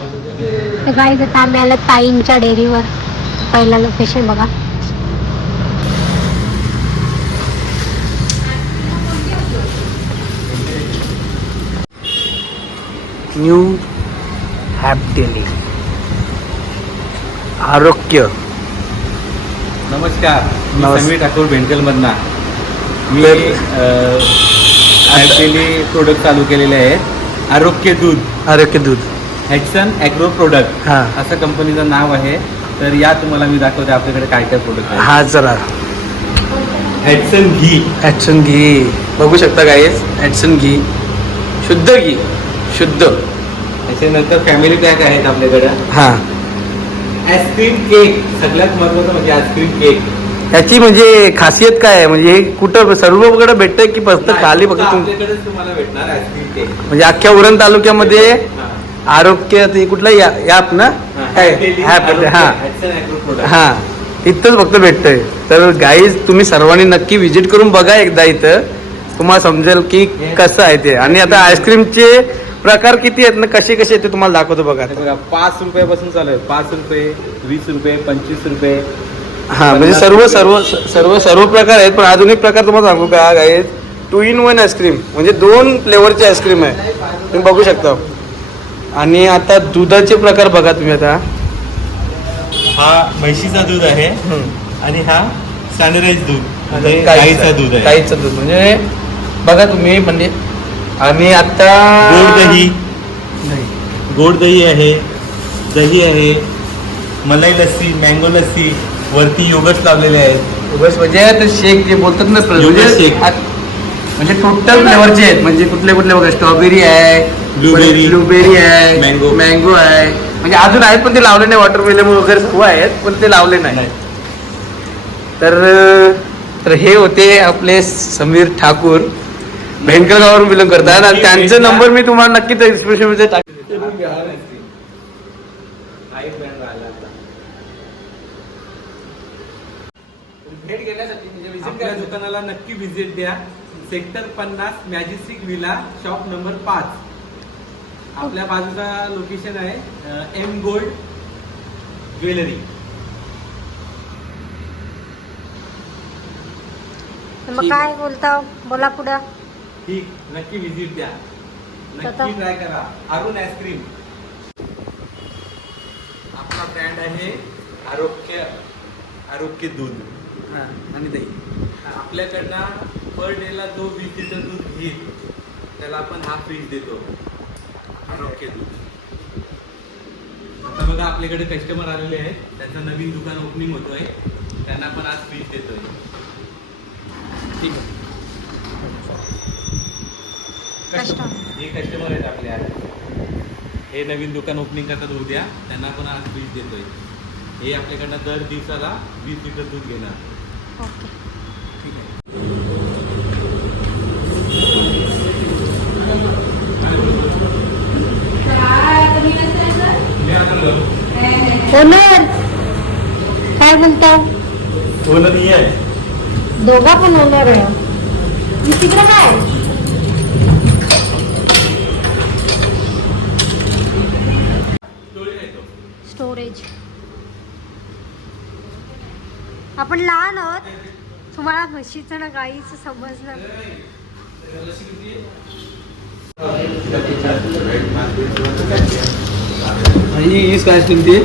तर गाईज आता आम्ही आलो ताईंच्या डेअरीवर. पहिला लोकेशन बघा. न्यू हॅपडेली आरोग्य. नमस्कार, मी नमस्कार. समीर ठाकूर भेंडकलमधना. मी हॅपडेली प्रोडक्ट चालू केलेले आहेत. आरोग्य दूध, आरोग्य दूध. हॅटसन ॲग्रो प्रोडक्ट हां असं कंपनीचं नाव आहे. तर या तुम्हाला मी दाखवते आपल्याकडे काय काय प्रोडक्ट आहे. हा जरा हॅटसन घी, ॲक्शन घी बघू शकता गाईज. ॲक्शन घी, शुद्ध घी, शुद्ध. त्याच्यानंतर फॅमिली पॅक आहेत आपल्याकडे. हां आईस्क्रीम केक, सगळ्यात महत्त्वाचं म्हणजे आईस्क्रीम केक. याची म्हणजे खासियत काय आहे? म्हणजे हे कुठं सर्वकडे भेटतंय की फक्त खाली फक्त आपल्याकडेच तुम्हाला भेटणार आईस्क्रीम केक. म्हणजे अख्ख्या उरण तालुक्यामध्ये हां. आरोग्य ते कुठला ॲप ना काय ॲप हां हॅटसन ॲग्रो प्रोडक्ट. हां इथंच फक्त भेटतंय. तर गाईज तुम्ही सर्वांनी नक्की व्हिजिट करून बघा एकदा. इथं तुम्हाला समजेल की कसं आहे ते. आणि आता आईस्क्रीमचे प्रकार किती आहेत ना, कसे कसे ते तुम्हाला दाखवतो बघा. हे बघा 5 रुपयापासून चालू आहे. 5 रुपये, 20 रुपये, 25 रुपये. हा म्हणजे सर्व सर्व सर्व सर्व प्रकार आहेत. पण अजून एक प्रकार तुम्हाला सांगू का गाईज, 2 in 1 आईस्क्रीम म्हणजे 2 फ्लेवरची आईस्क्रीम आहे. तुम्ही बघू शकता. आणि आता दुधाचे प्रकार बघा तुम्ही. आता हा म्हशीचा दूध आहे आणि हा स्टँडर्डाइज दूध, म्हणजे गाईचं गाईचा दूध आहे. गाईचं दूध म्हणजे बघा तुम्ही. म्हणजे आणि आता गोड दही, नाही. गोड दही आहे, दही आहे, मलाई लस्सी, मँगो लस्सी, वरती योगर्ट लावलेले आहेत. उगाच म्हणजे आता शेक जे बोलतात ना, Yogurt shake. म्हणजे टोटल फ्लेवरचे आहेत. म्हणजे कुठले कुठले बघा, स्ट्रॉबेरी आहे, ब्लूबेरी आहे, मँगो आहे. म्हणजे अजून आहेत पण ते लावले नाही. वॉटरमेलन वगैरे सर्व आहेत पण ते लावले नाही. तर हे होते आपले समीर ठाकूर, भेंडकर गावावरून बिलॉंग करतात. आणि त्यांचा नंबर मी तुम्हाला नक्की डिस्क्रिप्शन मध्ये टाकेल. भेट घेण्यासाठी म्हणजे आपल्या दुकानाला नक्की व्हिजिट द्या. Sector 50, majestic villa, shop number 5. आपल्या बाजूचा लोकेशन आहे एम गोल्ड ज्वेलरी. मग काय बोलता, बोला पुढं. ठीक, नक्की व्हिजिट द्या, आता- नक्की ट्राय करा. अरुण आईस्क्रीम आपला ब्रँड आहे. आरोग्य दूध आणि दही. आपल्याकडनं पर डेला जो 20 लिटर दूध घेईल त्याला आपण हा फ्रीज देतो. आरोग्य दूध. आता बघा आपल्याकडे कस्टमर आलेले आहेत. त्यांचं नवीन दुकान ओपनिंग होतोय. त्यांना पण आज फ्रीज देतोय. ठीक आहे. हे कस्टमर आहेत आपले आज. हे नवीन दुकान ओपनिंग करतात उद्या. त्यांना पण आज फ्रीज देतोय. हे आपल्याकडनं दर दिवसाला 20 लिटर दूध घेणार. ओके. ठीक आहे. ओनर काय बोलता? नाही आहे. दोघा पण ओनर आहे. मी तिकडे काय स्टोरेज. आपण लहान आहोत, तुम्हाला म्हशीचं ना गाईचं समजलं. आईस्क्रीम ती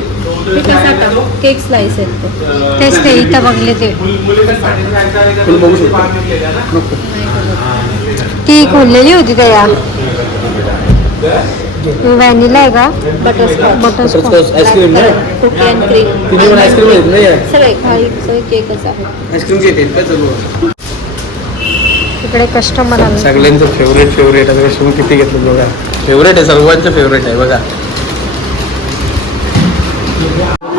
केक स्लाइस आहेत. तेच ते इथं बघले ते बघू शकतो. ती खोललेली होती त्या या. व्हॅनिला आहे का? बटरस्कॉच आईस्क्रीम ना, कुकी अँड क्रीम तुम्ही पण आईस्क्रीम आहेत ना या सगळे काही केकच आहे. आईस्क्रीम घेते का चालू. इकडे कस्टमर आले. सगळ्यांचं फेवरेट आता कस्टमर किती घेतलं बघा. फेवरेट आहे, सर्वांचं फेवरेट आहे बघा.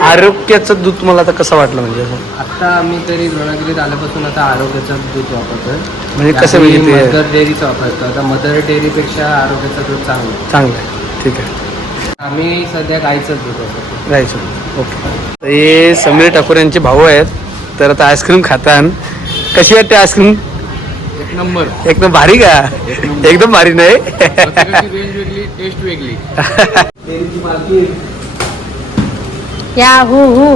आरोग्याचं दूध मला आता कसं वाटलं? म्हणजे आता आम्ही तरी रत्नागिरीत आल्यापासून आता आरोग्याचं दूध वापरतोय. म्हणजे कसं म्हणजे ते मदर डेअरीचं वापरतो. आता मदर डेअरीपेक्षा आरोग्याचं दूध चांगलं आहे. चांगलं आहे. ठीक आहे. आम्ही सध्या गाईचंच दूध वापरतो. राहायचं. ओके. हे समीर ठाकूर यांचे भाऊ आहेत. तर आता आईस्क्रीम खातान कशी वाटते आईस्क्रीम? एक नंबर. एकदम भारी का? एकदम भारी नाही. रेंज वेगळी, टेस्ट वेगळी. त्यांची मालकी या हु हु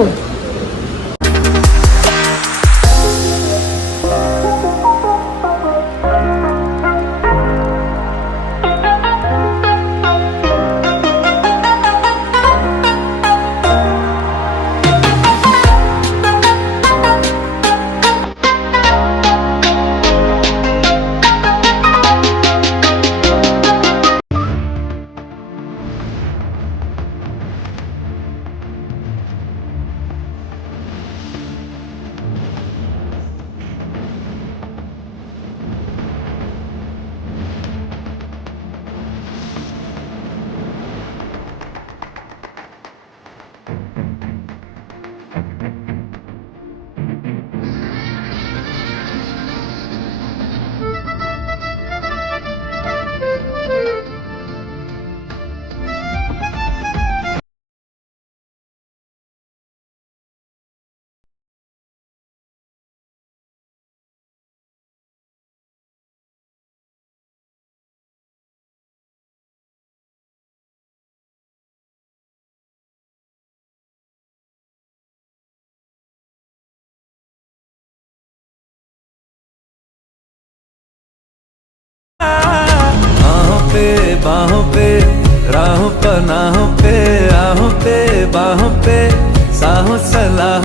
बाहों पे राहों पनाहों पे, आहों पे बाहों पे, साहों सलाह